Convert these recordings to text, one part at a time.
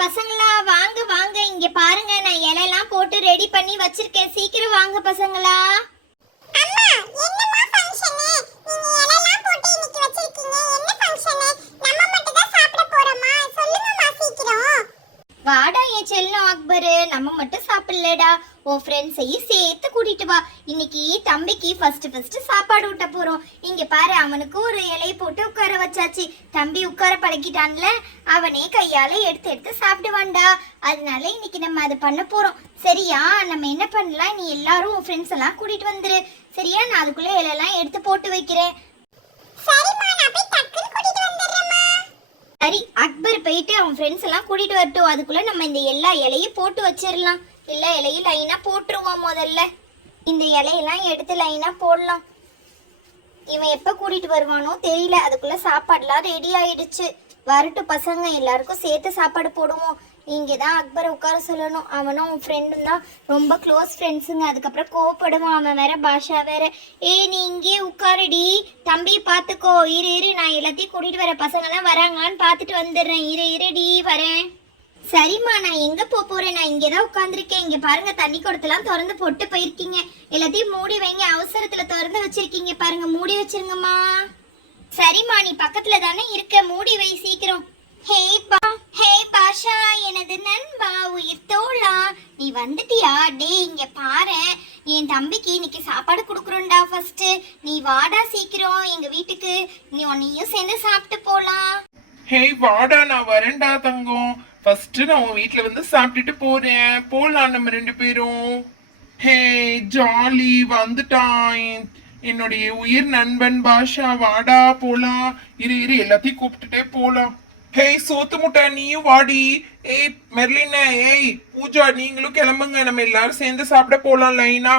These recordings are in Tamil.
பசங்களா வாங்க வாங்க, இங்க பாருங்க, நான் இலையெல்லாம் போட்டு ரெடி பண்ணி வச்சிருக்கேன். சீக்கிரம் வாங்க பசங்களா. அம்மா என்னமா ஃபங்க்ஷன்? நீங்க இலையெல்லாம் போட்டு இன்னைக்கு வச்சிருக்கீங்க. என்ன ஃபங்க்ஷன்? நம்ம மட்டும் தான் சாப்பிட போறோமா? சொல்லுங்கம்மா சீக்கிரம். வாடா என் செல்லம் அக்பரு, நம்ம மட்டும் சாப்பிடலடா, உன் ஃப்ரெண்ட்ஸையும் சேர்த்து கூட்டிட்டு வா. இன்னைக்கு தம்பிக்கு ஃபர்ஸ்ட் சாப்பாடு ஊட்ட போறோம். இங்க பாரு, அவனுக்கு ஒரு இலையை போட்டு உட்கார வச்சாச்சு. தம்பி உட்கார பழகிட்டான்ல, அவனே கையால எடுத்து எடுத்து சாப்பிடுவான்டா. அதனால இன்னைக்கு நம்ம அதை பண்ண போறோம். சரியா? நம்ம என்ன பண்ணலாம், நீ எல்லாரும் உன் ஃப்ரெண்ட்ஸ் எல்லாம் கூட்டிட்டு வந்துரு. சரியா? நான் அதுக்குள்ள இலையெல்லாம் எடுத்து போட்டு வைக்கிறேன். சரிம்மா, நான் போய் டக்குன்னு கூட்டிட்டு வந்துடுறேம்மா. சரி, அக்பர் போயிட்டு அவன் ஃப்ரெண்ட்ஸ் எல்லாம் கூட்டிட்டு வரட்டும். அதுக்குள்ள நம்ம இந்த எல்லா இலையும் போட்டு வச்சிடலாம். எல்லா இலையும் லைனா போட்டுருவோம். முதல்ல இந்த இலையெல்லாம் எடுத்து லைனா போடலாம். இவன் எப்ப கூட்டிட்டு வருவானோ தெரியல. அதுக்குள்ள சாப்பாடுலாம் ரெடி ஆயிடுச்சு. வரட்டும் பசங்க, எல்லாருக்கும் சேர்த்து சாப்பாடு போடுவோம். இங்கதான் அக்பரை உட்கார சொல்லணும். அவனும் அவன் ஃப்ரெண்டும் தான் ரொம்ப க்ளோஸ் ஃப்ரெண்ட்ஸுங்க. அதுக்கப்புறம் கோவப்படுவான். அவன் வேற பாஷா வேற. நீ இங்கே உட்காருடி, தம்பி பாத்துக்கோ. இரு நான் எல்லாத்தையும் கூட்டிட்டு வர, பசங்கெல்லாம் வராங்களான்னு பாத்துட்டு வந்துடுறேன். இருடி வரேன். சரிம்மா, நான் எங்க போறேன்? நான் இங்கதான் உட்காந்துருக்கேன். இங்க பாருங்க, தண்ணி குடத்தெல்லாம் திறந்து போட்டு போயிருக்கீங்க. எல்லாத்தையும் மூடி வைங்க. அவசரத்துல திறந்து வச்சிருக்கீங்க பாருங்க, மூடி வச்சிருங்கம்மா. சரிம்மா, நீ பக்கத்துல தானே இருக்க, மூடி வை சீக்கிரம். ஹே பாஷா, எனது நண்பா, உயிர் தோழா, நீ வந்துட்டியா? டே இங்க பாரு, என் தம்பிக்கு இன்னைக்கு சாப்பாடு கொடுக்குறோம்டா. ஃபர்ஸ்ட் நீ வாடா சீக்கிரம் எங்க வீட்டுக்கு. நீயும் சேர்ந்து சாப்பிட்டு போலாம். ஹே வாடா, நான் வரேன்டா தங்கம். ஃபர்ஸ்ட் நான் உன் வீட்ல வந்து சாப்பிட்டுட்டு போறேன். போலாம் நம்ம ரெண்டு பேரும். ஹே ஜாலி, வந்துட்டான் என்னுடைய உயிர் நண்பன் பாஷா. வாடா போலாம். இரு எல்லாத்தையும் கூப்பிட்டுட்டே போலாம். ஹே சோத்து முட்டை, நீயும் வாடி. ஏய் மெர்லின, ஏய் பூஜா, நீங்களும் கிளம்புங்க. நம்ம எல்லாரும் சேர்ந்து சாப்பிட போலாம் லைனா.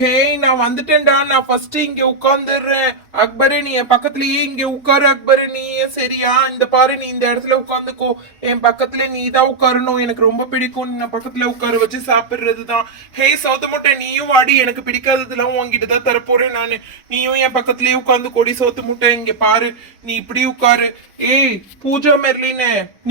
ஹேய் நான் வந்துட்டேன்டா. நான் ஃபர்ஸ்ட் இங்க உட்காந்துடுறேன். அக்பரு நீ என் பக்கத்துலயே இங்க உட்காரு. அக்பரு நீ சரியா? இந்த பாரு, நீ இந்த இடத்துல உட்காந்துக்கோ. என் பக்கத்துல நீ தான் உட்காரணும். எனக்கு ரொம்ப பிடிக்கும் நீ பக்கத்துல உட்கார வச்சு சாப்பிடுறது தான். ஹேய் சௌத்த முட்டை, நீயும் வாடி. எனக்கு பிடிக்காததெல்லாம் உங்ககிட்ட தான் தரப்போறேன் நானு. நீயும் என் பக்கத்துலயே உட்காந்து கொடி. சௌத்த முட்டை இங்க பாரு, நீ இப்படி உட்காரு. ஏய் பூஜா மெர்லின,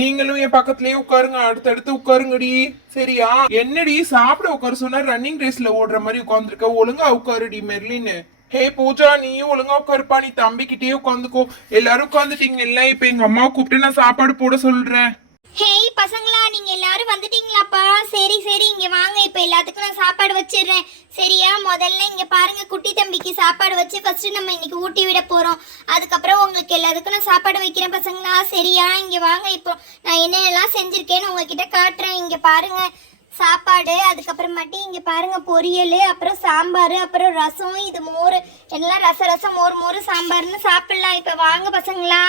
நீங்களும் என் பக்கத்துலயே உட்காருங்க. அடுத்தடுத்து உட்காருங்கடி. சரியா? என்னடி சாப்பிட உட்கார சொன்னா ரன்னிங் ரேஸ்ல ஓடுற மாதிரி உட்காந்துருக்க. ஒழுங்கா உட்காருடி மெர்லின்னு. ஹே பூஜா, நீயும் ஒழுங்கா உட்காருப்பா. நீ தம்பிக்கிட்டே உட்காந்துக்கோ. எல்லாரும் உட்காந்துட்டீங்க இல்ல? இப்ப எங்க அம்மா கூப்பிட்டு நான் சாப்பாடு போட சொல்றேன். ஹேய் பசங்களா, நீங்க எல்லாரும் வந்துட்டீங்களாப்பா? சரி இங்க வாங்க. இப்ப எல்லாத்துக்கும் நான் சாப்பாடு வச்சிடுறேன். சரியா? முதல்ல இங்க பாருங்க, குட்டி தம்பிக்கு சாப்பாடு வச்சு ஃபர்ஸ்ட் நம்ம இன்னைக்கு ஊட்டி விட போறோம். அதுக்கப்புறம் உங்களுக்கு எல்லாத்துக்கும் நான் சாப்பாடு வைக்கிறேன் பசங்களா. சரியா? இங்க வாங்க. இப்போ நான் என்னென்னலாம் செஞ்சிருக்கேன்னு உங்ககிட்ட காட்டுறேன். இங்க பாருங்க சாப்பாடு, அதுக்கப்புறமாட்டி இங்க பாருங்க பொரியல், அப்புறம் சாம்பார், அப்புறம் ரசம், இது மோர். எல்லாம் ரசம் மோர் சாம்பார்னு சாப்பிடலாம். இப்ப வாங்க பசங்களா.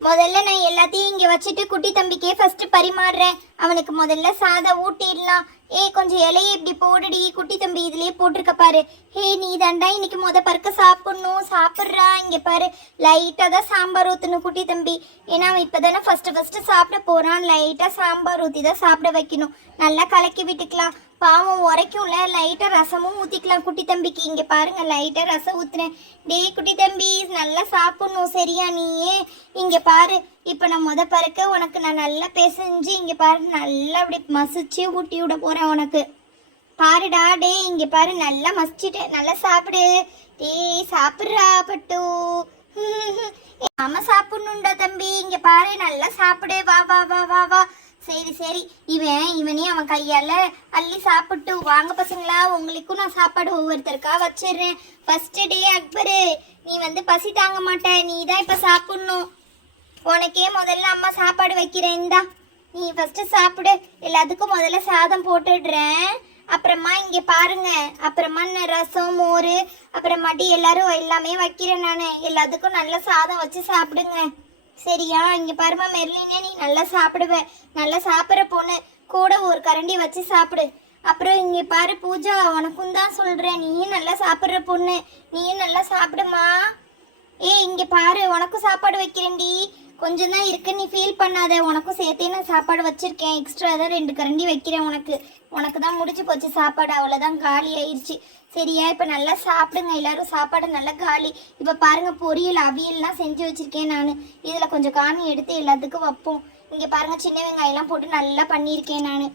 முதல்ல நான் எல்லாத்தையும் இங்க வச்சுட்டு குட்டி தம்பிக்கே ஃபர்ஸ்ட் பரிமாறுறேன். அவனுக்கு முதல்ல சாதம் ஊட்டிடலாம். கொஞ்சம் இலையை இப்படி போடுடி. குட்டி தம்பி இதுலயே போட்டிருக்க பாரு. நீ தாண்டா இன்னைக்கு பருக்க சாப்பிடணும். சாப்பிட்றா. இங்க பாரு, லைட்டா தான் சாம்பார் ஊற்றணும் குட்டி தம்பி. ஏன்னா அவன் இப்பதானே ஃபர்ஸ்ட் சாப்பிட போறான். லைட்டா சாம்பார் ஊற்றி தான் சாப்பிட வைக்கணும். நல்லா கலக்கி விட்டுக்கலாம். பாவம் உரைக்கும்ல, லைட்டா ரசமும் ஊத்திக்கலாம் குட்டி தம்பிக்கு. இங்க பாருங்க, லைட்டா ரசம் ஊத்துறேன். டேய் குட்டி தம்பி, நல்லா சாப்பிடணும். சரியா? நீயே இங்க பாரு, இப்ப நான் பருக்க உனக்கு நான் நல்லா பேசஞ்சு இங்க பாரு, நல்லா அப்படி மசிச்சு ஊட்டி விட போறேன் உனக்கு. பாருடா. டே இங்க பாரு, நல்லா மசிச்சுட்டேன். நல்லா சாப்பிடு. டேய் சாப்பிட்றா பட்டு. ஆமா சாப்பிடணும்டா தம்பி. இங்க பாரு, நல்லா சாப்பிடு. வா வா வா வா வா. சரி இவனே அவன் கையால அள்ளி சாப்பிட்டு. வாங்க பசங்களா, உங்களுக்கும் நான் சாப்பாடு ஒவ்வொருத்தருக்கா வச்சிடுறேன். ஃபர்ஸ்ட் டே அக்பரு, நீ பசி தாங்க மாட்ட. நீ தான் இப்ப சாப்பிடணும். உனக்கே முதல்ல அம்மா சாப்பாடு வைக்கிறேன். இந்தா, நீ ஃபர்ஸ்ட் சாப்பிடு. எல்லாத்துக்கும் முதல்ல சாதம் போட்டுடுறேன். அப்புறமா இங்க பாருங்க, அப்புறமா ரசம் மோர், அப்புறமாட்டி எல்லாரும் எல்லாமே வைக்கிறேன் நான். எல்லாத்துக்கும் நல்ல சாதம் வச்சு சாப்பிடுங்க. சரியா? இங்க பாருமா மெர்லினே, நீ நல்லா சாப்பிடுவ. நல்லா சாப்பிட்ற பொண்ணு, கூட ஒரு கரண்டி வச்சு சாப்பிடு. அப்புறம் இங்க பாரு பூஜா, உனக்கும் தான் சொல்றேன். நீயும் நல்லா சாப்பிட்ற பொண்ணு, நீயும் நல்லா சாப்பிடுமா. இங்க பாரு, உனக்கும் சாப்பாடு வைக்கிறேன்டி. கொஞ்சம் தான் இருக்கு, நீ ஃபீல் பண்ணாத. உனக்கும் சேர்த்தே நான் சாப்பாடு வச்சிருக்கேன். எக்ஸ்ட்ரா தான் 2 கரண்டி வைக்கிறேன் உனக்கு தான் முடிச்சு போச்சு சாப்பாடு. அவ்வளோதான், காலி ஆயிடுச்சு. சரியா? இப்போ நல்லா சாப்பிடுங்க எல்லாரும். சாப்பாடு நல்லா காலி. இப்போ பாருங்க, பொரியல் அவியல்லாம் செஞ்சு வச்சிருக்கேன் நான். இதில் கொஞ்சம் காணி எடுத்து எல்லாத்துக்கும் வைப்போம். இங்கே பாருங்க சின்ன வெங்காயம்லாம் போட்டு நல்லா பண்ணியிருக்கேன் நான்.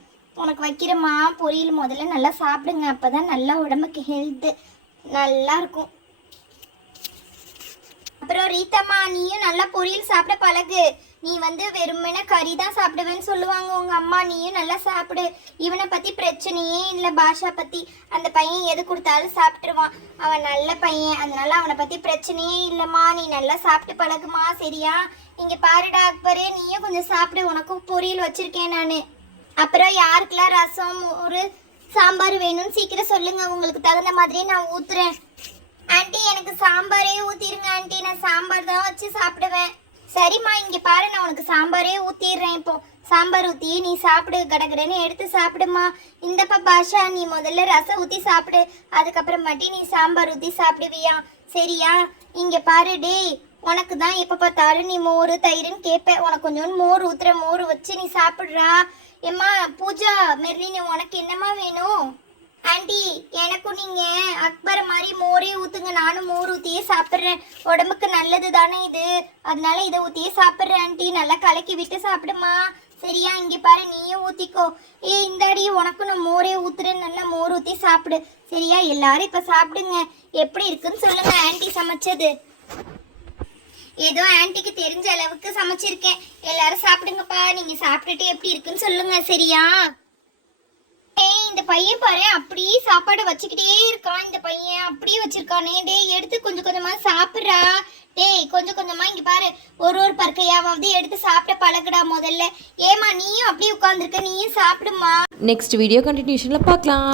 உனக்கு வைக்கிறேம்மா பொரியல். முதல்ல நல்லா சாப்பிடுங்க, அப்போ தான் நல்லா உடம்புக்கு ஹெல்த்து நல்லா இருக்கும். அப்புறம் ரீத்தம்மா, நீயும் நல்லா பொரியல் சாப்பிட பழகு. நீ வந்து வெறுமனே கறி தான் சாப்பிடுவேன்னு சொல்லுவாங்க உங்க அம்மா. நீயும் நல்லா சாப்பிடு. இவனை பத்தி பிரச்சனையே இல்லை. பாஷா பத்தி அந்த பையன் எது கொடுத்தாலும் சாப்பிட்டுருவான். அவன் நல்ல பையன், அதனால அவனை பத்தி பிரச்சனையே இல்லைம்மா. நீ நல்லா சாப்பிட்டு பழகுமா, சரியா? இங்க பாருடா அக்பரு, நீயும் கொஞ்சம் சாப்பிடு. உனக்கும் பொரியல் வச்சிருக்கேன் நான். அப்புறம் யாருக்கெல்லாம் ரசம் ஒரு சாம்பார் வேணும்னு சீக்கிரம் சொல்லுங்க. உங்களுக்கு தகுந்த மாதிரியே நான் ஊத்துறேன். ஆண்டி, எனக்கு சாம்பாரே ஊத்திருங்க ஆண்டி. நான் சாம்பார் தான் வச்சு சாப்பிடுவேன். சரிம்மா, இங்க பாரு, நான் உனக்கு சாம்பாரே ஊத்திடுறேன். இப்போ சாம்பார் ஊத்தி நீ சாப்பிடு, கடகடன்னு எடுத்து சாப்பிடுமா. இந்தப்பா பாஷா, நீ முதல்ல ரசம் ஊத்தி சாப்பிடு, அதுக்கப்புறமாட்டி நீ சாம்பார் ஊத்தி சாப்பிடுவியா, சரியா? இங்க பாரு டேய், உனக்கு தான் எப்ப பார்த்தாலும் நீ மோர் தயிர்னு கேட்ப. உனக்கு கொஞ்சோண்டு மோர் ஊத்துற, மோர் வச்சு நீ சாப்பிடுறா. ஏம்மா பூஜா, மெர்லின், உனக்கு என்னம்மா வேணும்? ஆண்டி, எனக்கும் நீங்க அக்பர் மாதிரி மோரே ஊத்துங்க. நானும் மோர் ஊத்தியே சாப்பிட்றேன். உடம்புக்கு நல்லது தானே இது, அதனால இதை ஊத்தியே சாப்பிட்றேன் ஆண்டி. நல்லா கலக்கி விட்டு சாப்பிடுமா, சரியா? இங்க பாரு, நீயும் ஊத்திக்கோ. இந்தாடி, உனக்கும் நான் மோரே ஊத்துறேன். நல்லா மோர் ஊத்தி சாப்பிடு, சரியா? எல்லாரும் இப்ப சாப்பிடுங்க. எப்படி இருக்குன்னு சொல்லுங்க ஆண்டி சமைச்சது. ஏதோ ஆன்ட்டிக்கு தெரிஞ்ச அளவுக்கு சமைச்சிருக்கேன். எல்லாரும் சாப்பிடுங்கப்பா. நீங்க சாப்பிட்டுட்டு எப்படி இருக்குன்னு சொல்லுங்க, சரியா? இந்த பையன் பாரு, அப்படியே சாப்பாடு வச்சுக்கிட்டே இருக்கான். இந்த பையன் அப்படியே வச்சிருக்கானே. டேய், எடுத்து கொஞ்சம் கொஞ்சமா சாப்பிட்றா. டேய், கொஞ்சம் கொஞ்சமா இங்க பாரு, ஒரு பருக்கையாவது எடுத்து சாப்பிட பழகுடா முதல்ல. ஏமா, நீயும் அப்படியே உட்காந்துருக்க, நீயும் சாப்பிடுமா. நெக்ஸ்ட் வீடியோ கண்டினியூஷனில் பார்க்கலாம்.